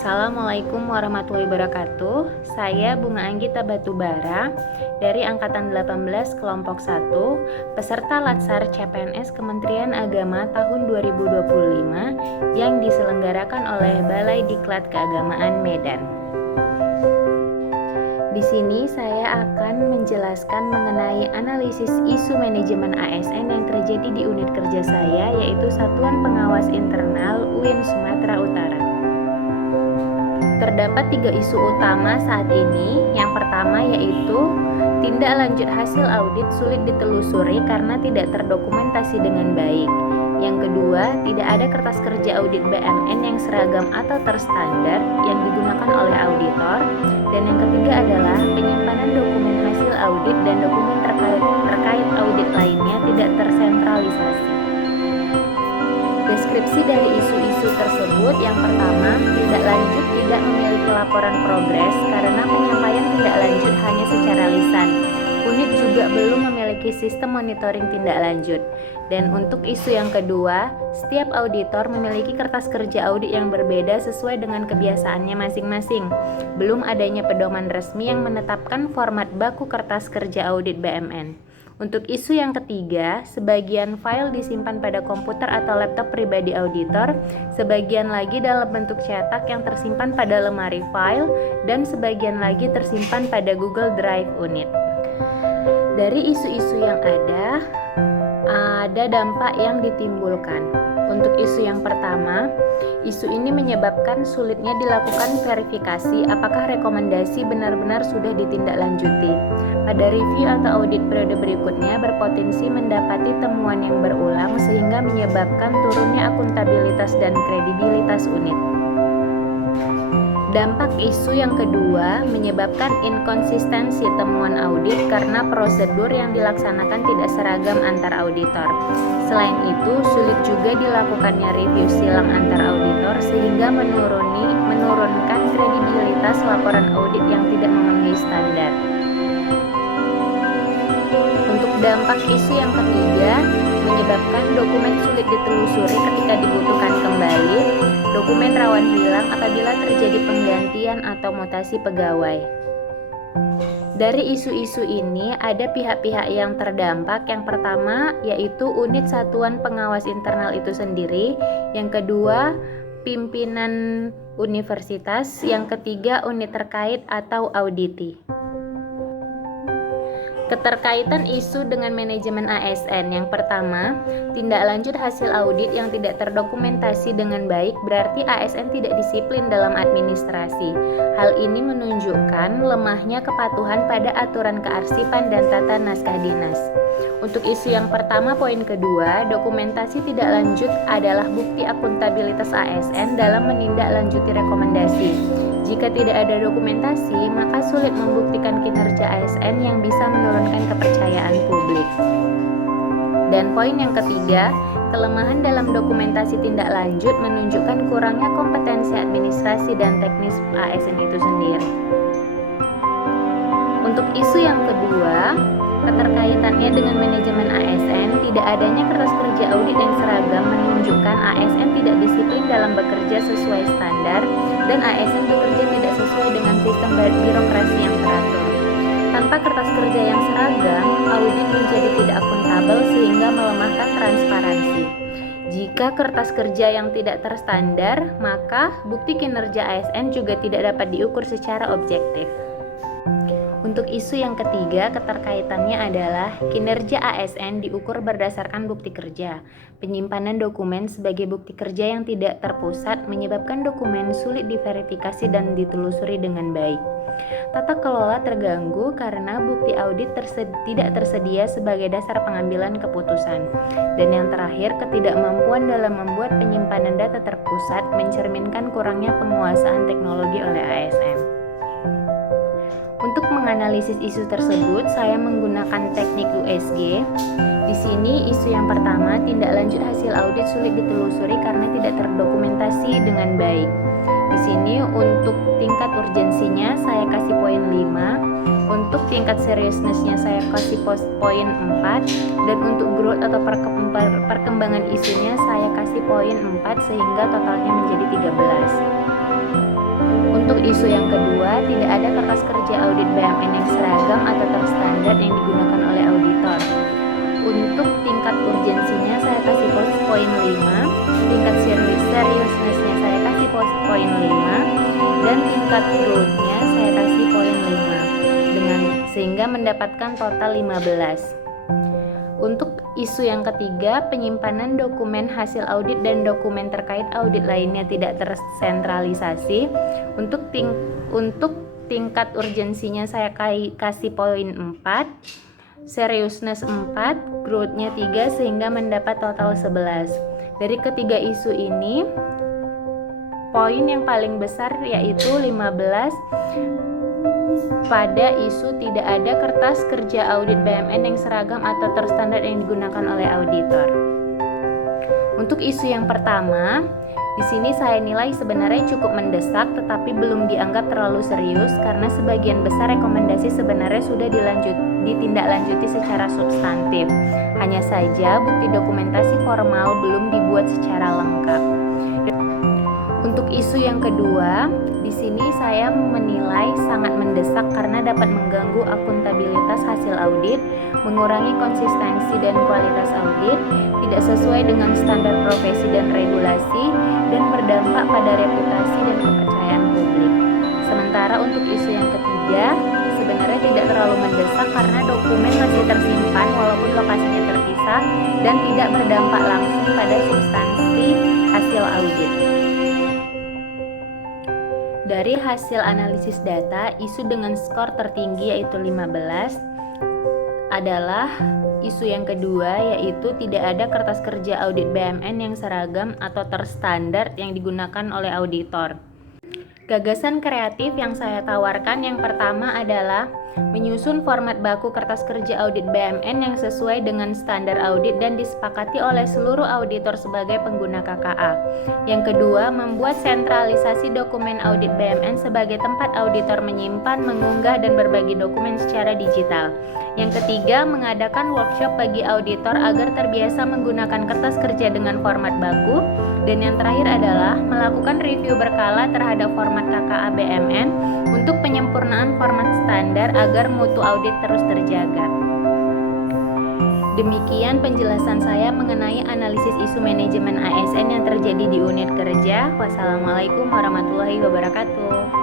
Assalamualaikum warahmatullahi wabarakatuh. Saya Bunga Anggita Batubara dari Angkatan 18 Kelompok 1, peserta Latsar CPNS Kementerian Agama tahun 2025 yang diselenggarakan oleh Balai Diklat Keagamaan Medan. Di sini saya akan menjelaskan mengenai analisis isu manajemen ASN yang terjadi di unit kerja saya, yaitu Satuan Pengawas Internal UIN Sumatera Utara. Terdapat 3 isu utama saat ini. Yang pertama yaitu tindak lanjut hasil audit sulit ditelusuri karena tidak terdokumentasi dengan baik. Yang kedua, tidak ada kertas kerja audit BMN yang seragam atau terstandar yang digunakan oleh auditor. Dan yang ketiga adalah penyimpanan dokumen hasil audit dan dokumen terkait audit lainnya tidak tersentralisasi. Deskripsi dari isu-isu tersebut: yang pertama, tindak lanjut tidak memiliki laporan progres karena penyampaian tindak lanjut hanya secara lisan. Unit juga belum memiliki sistem monitoring tindak lanjut. Dan untuk isu yang kedua, setiap auditor memiliki kertas kerja audit yang berbeda sesuai dengan kebiasaannya masing-masing. Belum adanya pedoman resmi yang menetapkan format baku kertas kerja audit BMN. Untuk isu yang ketiga, sebagian file disimpan pada komputer atau laptop pribadi auditor, sebagian lagi dalam bentuk cetak yang tersimpan pada lemari file, dan sebagian lagi tersimpan pada Google Drive unit. Dari isu-isu yang ada dampak yang ditimbulkan. Untuk isu yang pertama, isu ini menyebabkan sulitnya dilakukan verifikasi apakah rekomendasi benar-benar sudah ditindaklanjuti. Pada review atau audit periode berikutnya berpotensi mendapati temuan yang berulang sehingga menyebabkan turunnya akuntabilitas dan kredibilitas unit. Dampak isu yang kedua menyebabkan inkonsistensi temuan audit karena prosedur yang dilaksanakan tidak seragam antar auditor. Selain itu, sulit juga dilakukannya review silang antar auditor sehingga menurunkan kredibilitas laporan audit yang tidak memenuhi standar. Untuk dampak isu yang ketiga, menyebabkan dokumen sulit ditelusuri ketika dibutuhkan kembali. Dokumen rawan hilang apabila terjadi penggantian atau mutasi pegawai. Dari isu-isu ini ada pihak-pihak yang terdampak. Yang pertama yaitu unit Satuan Pengawas Internal itu sendiri. Yang kedua, pimpinan universitas. Yang ketiga, unit terkait atau auditi. Keterkaitan isu dengan manajemen ASN. Yang pertama, tindak lanjut hasil audit yang tidak terdokumentasi dengan baik berarti ASN tidak disiplin dalam administrasi. Hal ini menunjukkan lemahnya kepatuhan pada aturan kearsipan dan tata naskah dinas. Untuk isu yang pertama, poin kedua, dokumentasi tidak lanjut adalah bukti akuntabilitas ASN dalam menindaklanjuti rekomendasi. Jika tidak ada dokumentasi, maka sulit membuktikan kinerja ASN yang bisa menurunkan kepercayaan publik. Dan poin yang ketiga, kelemahan dalam dokumentasi tindak lanjut menunjukkan kurangnya kompetensi administrasi dan teknis ASN itu sendiri. Untuk isu yang kedua, keterkaitannya dengan manajemen ASN, tidak adanya kertas kerja audit yang seragam menunjukkan ASN tidak disiplin dalam bekerja sesuai standar dan ASN bekerja tidak sesuai dengan sistem birokrasi yang teratur. Tanpa kertas kerja yang seragam, audit menjadi tidak akuntabel sehingga melemahkan transparansi. Jika kertas kerja yang tidak terstandar, maka bukti kinerja ASN juga tidak dapat diukur secara objektif. Untuk isu yang ketiga, keterkaitannya adalah kinerja ASN diukur berdasarkan bukti kerja. Penyimpanan dokumen sebagai bukti kerja yang tidak terpusat menyebabkan dokumen sulit diverifikasi dan ditelusuri dengan baik. Tata kelola terganggu karena bukti audit tidak tersedia sebagai dasar pengambilan keputusan. Dan yang terakhir, ketidakmampuan dalam membuat penyimpanan data terpusat mencerminkan kurangnya penguasaan teknologi oleh ASN. Untuk menganalisis isu tersebut, saya menggunakan teknik USG. Di sini isu yang pertama, tindak lanjut hasil audit sulit ditelusuri karena tidak terdokumentasi dengan baik. Di sini untuk tingkat urgensinya saya kasih poin 5, untuk tingkat seriousness-nya saya kasih poin 4, dan untuk growth atau perkembangan isunya saya kasih poin 4 sehingga totalnya menjadi 13. isu yang kedua, tidak ada kertas kerja audit BUMN yang seragam atau terstandar yang digunakan oleh auditor. Untuk tingkat urgensinya saya kasih poin 5, tingkat seriousness-nya saya kasih poin 5, dan tingkat growth-nya saya kasih poin 5, sehingga mendapatkan total 15. Untuk isu yang ketiga, penyimpanan dokumen hasil audit dan dokumen terkait audit lainnya tidak tersentralisasi. Untuk tingkat urgensinya saya kasih poin 4, seriousness 4, growth-nya 3, sehingga mendapat total 11. Dari ketiga isu ini, poin yang paling besar yaitu 15 pada isu tidak ada kertas kerja audit BUMN yang seragam atau terstandar yang digunakan oleh auditor. Untuk isu yang pertama, di sini saya nilai sebenarnya cukup mendesak tetapi belum dianggap terlalu serius karena sebagian besar rekomendasi sebenarnya sudah ditindaklanjuti secara substantif. Hanya saja bukti dokumentasi formal belum dibuat secara lengkap. Untuk isu yang kedua, di sini saya menilai sangat mendesak karena dapat mengganggu akuntabilitas hasil audit, mengurangi konsistensi dan kualitas audit, tidak sesuai dengan standar profesi dan regulasi, dan berdampak pada reputasi dan kepercayaan publik. Sementara untuk isu yang ketiga, sebenarnya tidak terlalu mendesak karena dokumen masih tersimpan walaupun lokasinya terpisah dan tidak berdampak langsung pada substansi hasil audit. Dari hasil analisis data, isu dengan skor tertinggi yaitu 15 adalah isu yang kedua, yaitu tidak ada kertas kerja audit BUMN yang seragam atau terstandar yang digunakan oleh auditor. Gagasan kreatif yang saya tawarkan yang pertama adalah menyusun format baku kertas kerja audit BUMN yang sesuai dengan standar audit dan disepakati oleh seluruh auditor sebagai pengguna KKA. Yang kedua, membuat sentralisasi dokumen audit BUMN sebagai tempat auditor menyimpan, mengunggah, dan berbagi dokumen secara digital. Yang ketiga, mengadakan workshop bagi auditor agar terbiasa menggunakan kertas kerja dengan format baku. Dan yang terakhir adalah melakukan review berkala terhadap format KKA BUMN untuk penyempurnaan format standar agar mutu audit terus terjaga. Demikian penjelasan saya mengenai analisis isu manajemen ASN yang terjadi di unit kerja. Wassalamualaikum warahmatullahi wabarakatuh.